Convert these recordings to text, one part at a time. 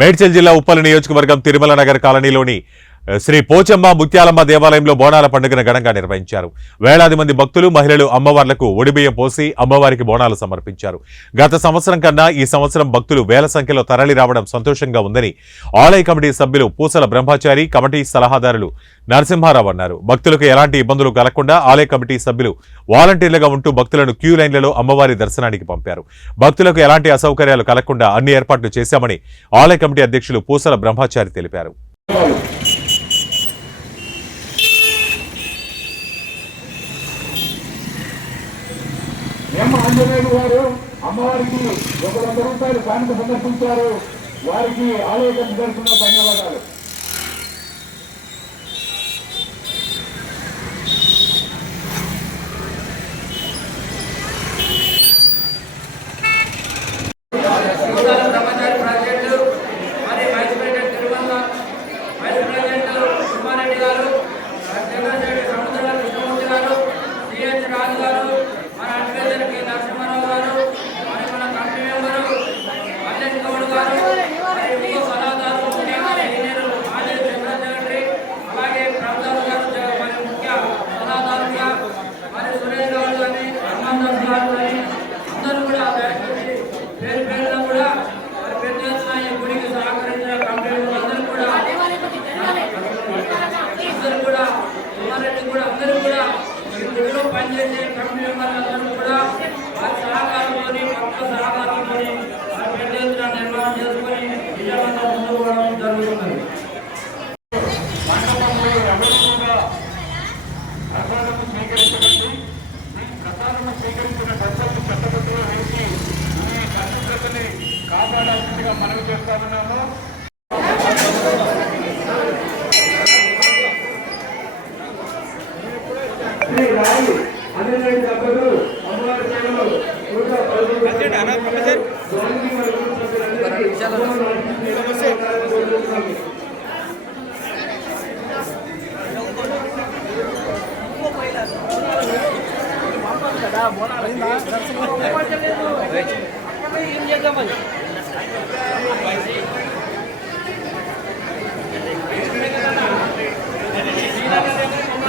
మేడ్చల్ జిల్లా ఉప్పల్ నియోజకవర్గం తిరుమల నగర్ కాలనీలోని శ్రీ పోచమ్మ ముత్యాలమ్మ దేవాలయంలో బోనాల పండుగను ఘనంగా నిర్వహించారు. వేలాది మంది భక్తులు మహిళలు అమ్మవార్లకు ఒడిబియ్యం పోసి అమ్మవారికి బోనాలు సమర్పించారు. గత సంవత్సరం కన్నా ఈ సంవత్సరం భక్తులు వేల సంఖ్యలో తరలి రావడం సంతోషంగా ఉందని ఆలయ కమిటీ సభ్యులు పూసల బ్రహ్మచారి, కమిటీ సలహాదారులు నరసింహారావు అన్నారు. భక్తులకు ఎలాంటి ఇబ్బందులు కలగకుండా ఆలయ కమిటీ సభ్యులు వాలంటీర్లుగా ఉంటూ భక్తులను క్యూ లైన్లలో అమ్మవారి దర్శనానికి పంపారు. భక్తులకు ఎలాంటి అసౌకర్యాలు కలగకుండా అన్ని ఏర్పాట్లు చేశామని ఆలయ కమిటీ అధ్యక్షులు పూసల బ్రహ్మచారి తెలిపారు. ఆంజనేయులు గారు అమ్మవారికి 100 రూపాయలు కానుక సమర్పించారు. వారికి ఆలయ కమిటీ తరఫున ధన్యవాదాలు. పనిచేసే కమిటీ మెంబర్లందరూ కూడా వారి సహకారంతో భక్తుల సహకారంతో వారి పెద్ద ఎత్తున నిర్మాణం చేసుకొని విజయవంతం ముందుకు పోవడం జరుగుతుంది. మండపంలో ఎవరు కూడా ప్రసాదము స్వీకరించకండి. ప్రసాదము స్వీకరించిన డబ్బులను చట్టబద్ధలో వేసి ఈ పరిశుభ్రతని కాపాడాల్సిందిగా మనవి చేస్తా ఉన్నాము. శ్రీ రాయి అన్ని డబ్బులు అమ్మవారి సేవలు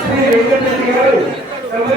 శ్రీ వెంకటరెడ్డి గారు